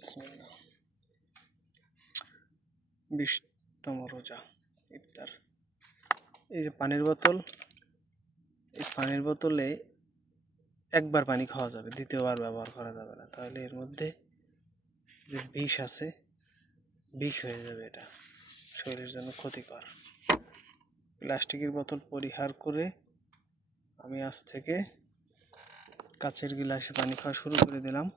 বিসমিল্লাহ। 20তম রোজা ইফতার। এই যে পানির বোতল, এই পানির বোতলে একবার পানি খাওয়া যাবে, দ্বিতীয়বার ব্যবহার করা যাবে না, তাহলে এর মধ্যে যে বিষ আছে, বিষ হয়ে যাবে, এটা শরীরের জন্য ক্ষতিকর। প্লাস্টিকের বোতল পরিহার করে আমি আজ থেকে কাচের গিলাসে পানি খাওয়া শুরু করে দিলাম।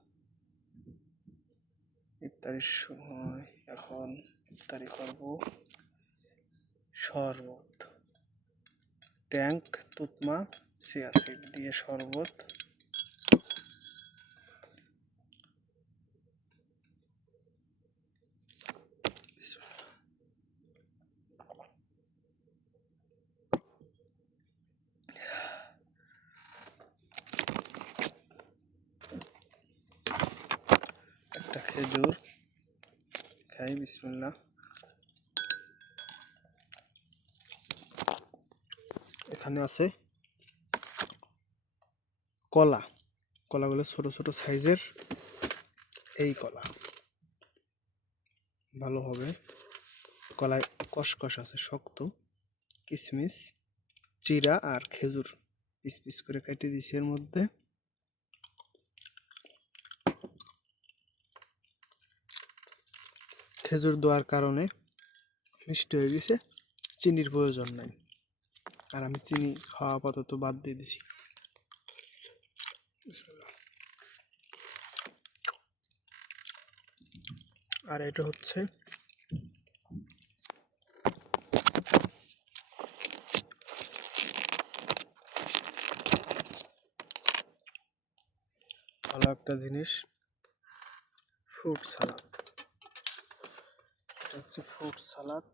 ইফতারির সময় এখন ইফতারি করব শরবত, ট্যাঙ্ক তুতমা চিয়া সিড দিয়ে শরবত। একটা খেজুর খাই, বিসমিল্লাহ। এখানে আছে কলা, কলাগুলো ছোট ছোট সাইজের। এই কলা ভালো হবে, কলায় কসকস আছে, শক্ত। কিশমিশ, চিরা আর খেজুর পিস পিস করে কেটে দিয়েছি এর মধ্যে। খেজুর দেওয়ার কারণে মিষ্টি হয়ে গেছে, চিনির প্রয়োজন নাই, আর আমি চিনি খাওয়া আপাতত বাদ দিয়ে দিছি। আর এটা হচ্ছে ভালো একটা জিনিস, ফ্রুট সালাদ। এটা হচ্ছে ফ্রুট সালাদ।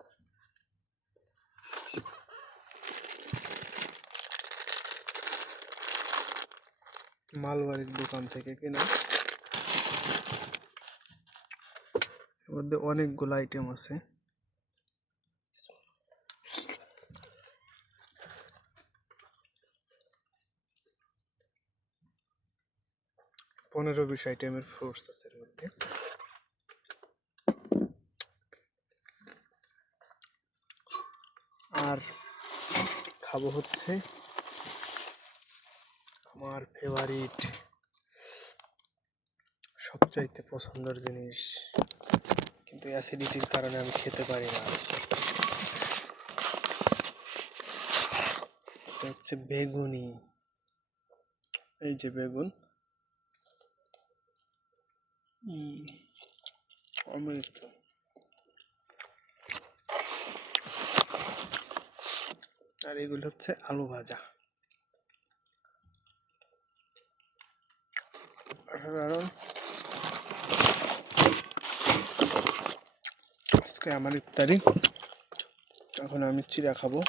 মালবাড়ির দোকান থেকে কেনা। এর মধ্যে অনেকগুলো আইটেম আছে। 15-20 আইটেমের ফ্রুটস আছে এর মধ্যে। আর খাবো হচ্ছে আমার ফেভারিট, সবচাইতে পছন্দের জিনিস, কিন্তু অ্যাসিডিটির কারণে আমি খেতে পারি না। এটা হচ্ছে বেগুনি। এই যে বেগুন, অমৃত। আর এগুলো হচ্ছে আলু ভাজা। কারণ আজকে আমার ইফতারি, এখন আমি চিড়া খাবো।